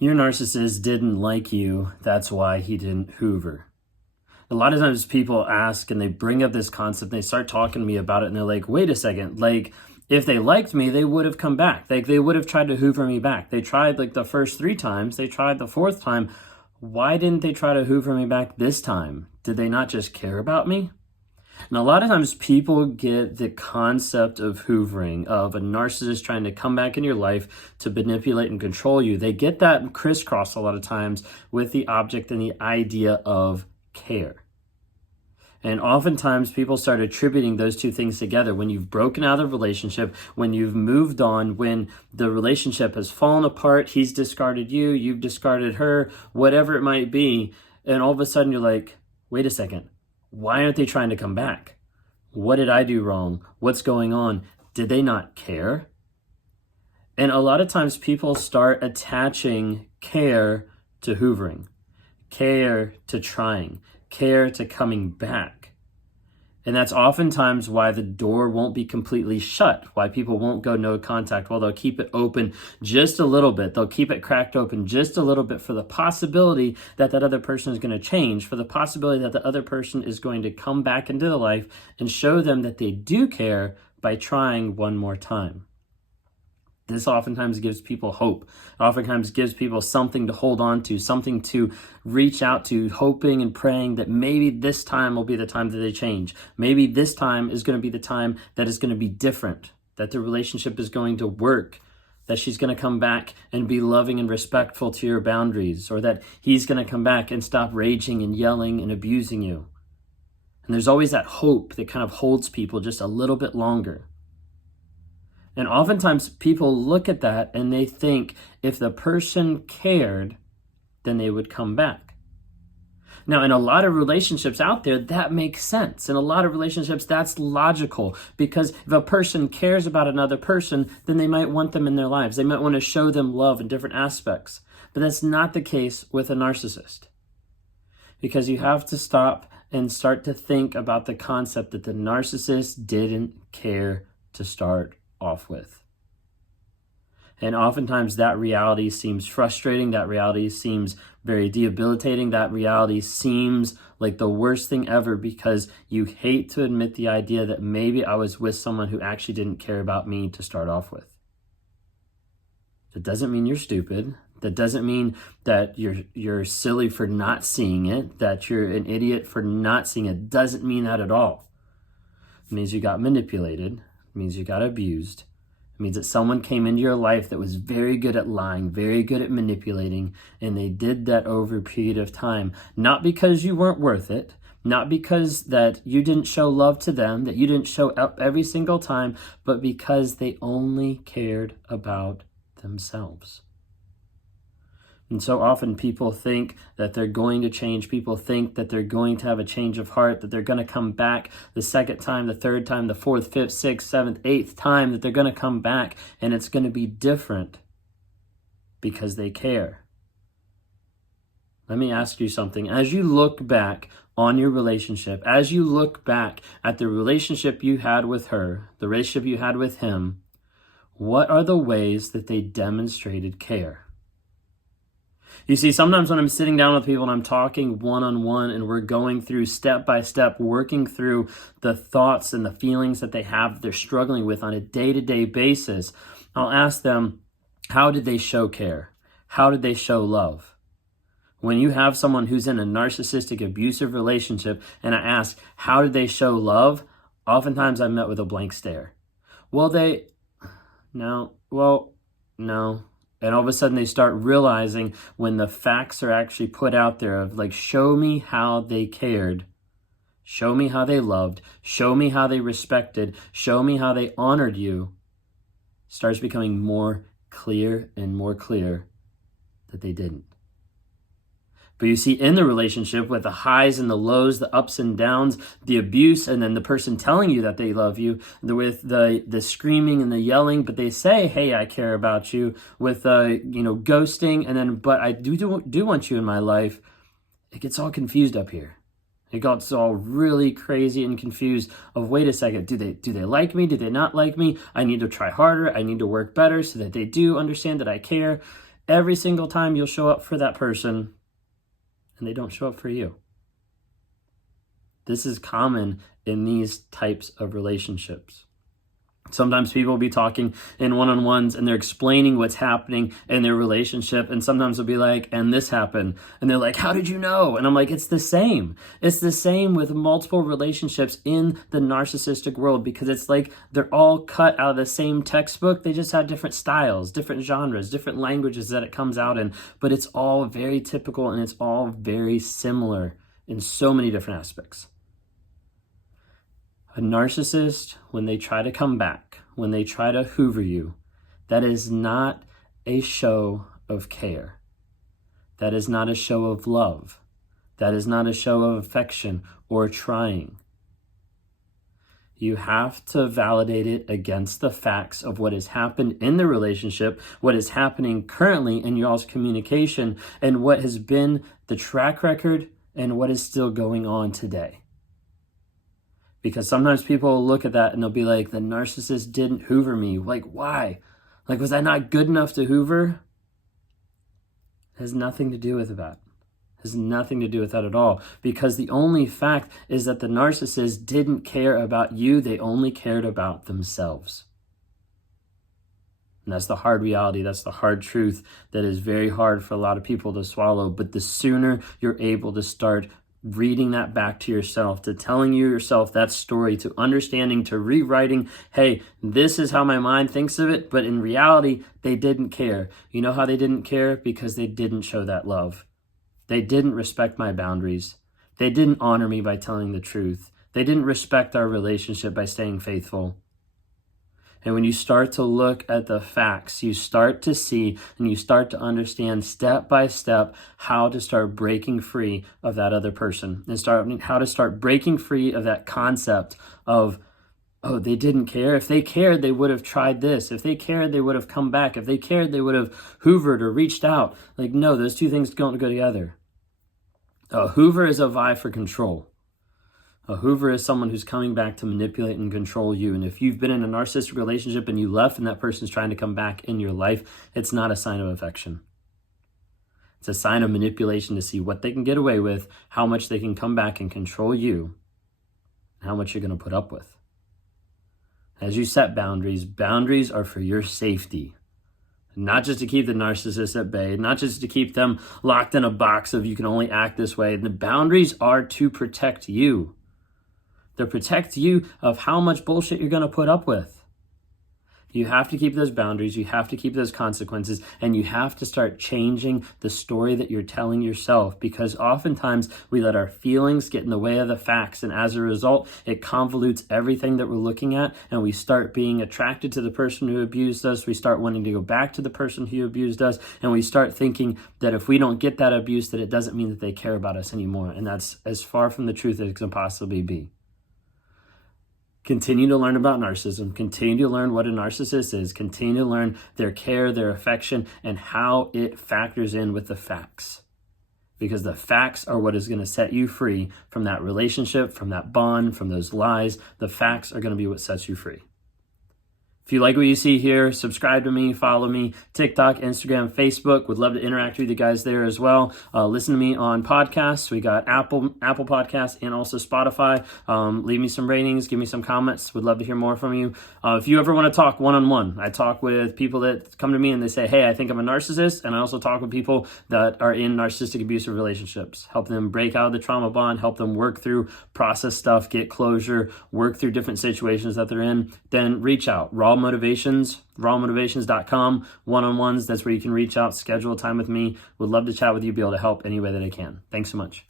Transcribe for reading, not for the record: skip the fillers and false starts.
Your narcissist didn't like you, that's why he didn't hoover. A lot of times people ask and they bring up this concept and they start talking to me about it and they're like, wait a second, like if they liked me, they would have come back. Like they would have tried to hoover me back. They tried like the first 3 times, they tried the 4th time. Why didn't they try to hoover me back this time? Did they not just care about me? And a lot of times people get the concept of hoovering, of a narcissist trying to come back in your life to manipulate and control you. They get that crisscrossed a lot of times with the object and the idea of care. And oftentimes people start attributing those 2 things together. When you've broken out of the relationship, when you've moved on, when the relationship has fallen apart, he's discarded you, you've discarded her, whatever it might be. And all of a sudden you're like, wait a second. Why aren't they trying to come back? What did I do wrong? What's going on? Did they not care? And a lot of times people start attaching care to hoovering, care to trying, care to coming back. And that's oftentimes why the door won't be completely shut, why people won't go no contact. Well, they'll keep it open just a little bit. They'll keep it cracked open just a little bit for the possibility that that other person is going to change, for the possibility that the other person is going to come back into their life and show them that they do care by trying one more time. This oftentimes gives people hope, oftentimes gives people something to hold on to, something to reach out to, hoping and praying that maybe this time will be the time that they change. Maybe this time is going to be the time that is going to be different, that the relationship is going to work, that she's going to come back and be loving and respectful to your boundaries, or that he's going to come back and stop raging and yelling and abusing you. And there's always that hope that kind of holds people just a little bit longer. And oftentimes people look at that and they think if the person cared, then they would come back. Now, in a lot of relationships out there, that makes sense. In a lot of relationships, that's logical, because if a person cares about another person, then they might want them in their lives. They might want to show them love in different aspects. But that's not the case with a narcissist, because you have to stop and start to think about the concept that the narcissist didn't care to start off with. And oftentimes that reality seems frustrating. That reality seems very debilitating. That reality seems like the worst thing ever, because you hate to admit the idea that maybe I was with someone who actually didn't care about me to start off with. That doesn't mean you're stupid. That doesn't mean that you're silly for not seeing it, that you're an idiot for not seeing it. It doesn't mean that at all. It means you got manipulated. It means you got abused. It means that someone came into your life that was very good at lying, very good at manipulating, and they did that over a period of time. Not because you weren't worth it, not because that you didn't show love to them, that you didn't show up every single time, but because they only cared about themselves. And so often people think that they're going to change. People think that they're going to have a change of heart, that they're going to come back the 2nd time, the 3rd time, the 4th, 5th, 6th, 7th, 8th time, that they're going to come back and it's going to be different because they care. Let me ask you something. As you look back on your relationship, as you look back at the relationship you had with her, the relationship you had with him, what are the ways that they demonstrated care? You see, sometimes when I'm sitting down with people and I'm talking one-on-one and we're going through step by step, working through the thoughts and the feelings that they have, they're struggling with on a day-to-day basis, I'll ask them, how did they show care? How did they show love? When you have someone who's in a narcissistic, abusive relationship and I ask, how did they show love? Oftentimes I'm met with a blank stare. No. And all of a sudden they start realizing when the facts are actually put out there of like, show me how they cared, show me how they loved, show me how they respected, show me how they honored you, starts becoming more clear and more clear that they didn't. But you see, in the relationship, with the highs and the lows, the ups and downs, the abuse, and then the person telling you that they love you, with the screaming and the yelling, but they say, hey, I care about you, with ghosting, and then, but I do want you in my life, it gets all confused up here. It got all really crazy and confused of, wait a second, do they like me? Do they not like me? I need to try harder. I need to work better so that they do understand that I care. every single time you'll show up for that person and they don't show up for you. This is common in these types of relationships. Sometimes people will be talking in one-on-ones and they're explaining what's happening in their relationship. And sometimes they'll be like, and this happened. And they're like, how did you know? And I'm like, it's the same. It's the same with multiple relationships in the narcissistic world, because it's like they're all cut out of the same textbook. They just have different styles, different genres, different languages that it comes out in. But it's all very typical and it's all very similar in so many different aspects. A narcissist, when they try to come back, when they try to hoover you, that is not a show of care. That is not a show of love. That is not a show of affection or trying. You have to validate it against the facts of what has happened in the relationship, what is happening currently in y'all's communication, and what has been the track record and what is still going on today. Because sometimes people will look at that and they'll be like, the narcissist didn't hoover me. Like, why? Like, was I not good enough to hoover? It has nothing to do with that. It has nothing to do with that at all. Because the only fact is that the narcissist didn't care about you. They only cared about themselves. And that's the hard reality. That's the hard truth that is very hard for a lot of people to swallow. But the sooner you're able to start reading that back to yourself, to telling yourself that story, to understanding, to rewriting, hey, this is how my mind thinks of it, but in reality, they didn't care. You know how they didn't care? Because they didn't show that love. They didn't respect my boundaries. They didn't honor me by telling the truth. They didn't respect our relationship by staying faithful. And when you start to look at the facts, you start to see and you start to understand step by step how to start breaking free of that other person, and how to start breaking free of that concept of, oh, they didn't care. If they cared, they would have tried this. If they cared, they would have come back. If they cared, they would have hoovered or reached out. Like, no, those two things don't go together. A hoover is a vie for control. A hoover is someone who's coming back to manipulate and control you. And if you've been in a narcissistic relationship and you left and that person's trying to come back in your life, it's not a sign of affection. It's a sign of manipulation to see what they can get away with, how much they can come back and control you, and how much you're going to put up with. As you set boundaries, boundaries are for your safety. Not just to keep the narcissist at bay, not just to keep them locked in a box of you can only act this way. The boundaries are to protect you. To protect you of how much bullshit you're going to put up with. You have to keep those boundaries, you have to keep those consequences, and you have to start changing the story that you're telling yourself, because oftentimes we let our feelings get in the way of the facts, and as a result, it convolutes everything that we're looking at, and we start being attracted to the person who abused us, we start wanting to go back to the person who abused us, and we start thinking that if we don't get that abuse, that it doesn't mean that they care about us anymore, and that's as far from the truth as it can possibly be. Continue to learn about narcissism. Continue to learn what a narcissist is. Continue to learn their care, their affection, and how it factors in with the facts. Because the facts are what is going to set you free from that relationship, from that bond, from those lies. The facts are going to be what sets you free. If you like what you see here, subscribe to me, follow me, TikTok, Instagram, Facebook. Would love to interact with you guys there as well. Listen to me on podcasts. We got Apple Podcasts and also Spotify. Leave me some ratings, give me some comments. Would love to hear more from you. If you ever want to talk one-on-one, I talk with people that come to me and they say, hey, I think I'm a narcissist. And I also talk with people that are in narcissistic abusive relationships. Help them break out of the trauma bond, help them work through, process stuff, get closure, work through different situations that they're in. Then reach out. rawmotivations.com, one-on-ones. That's where you can reach out, schedule a time with me. Would love to chat with you, be able to help any way that I can. Thanks so much.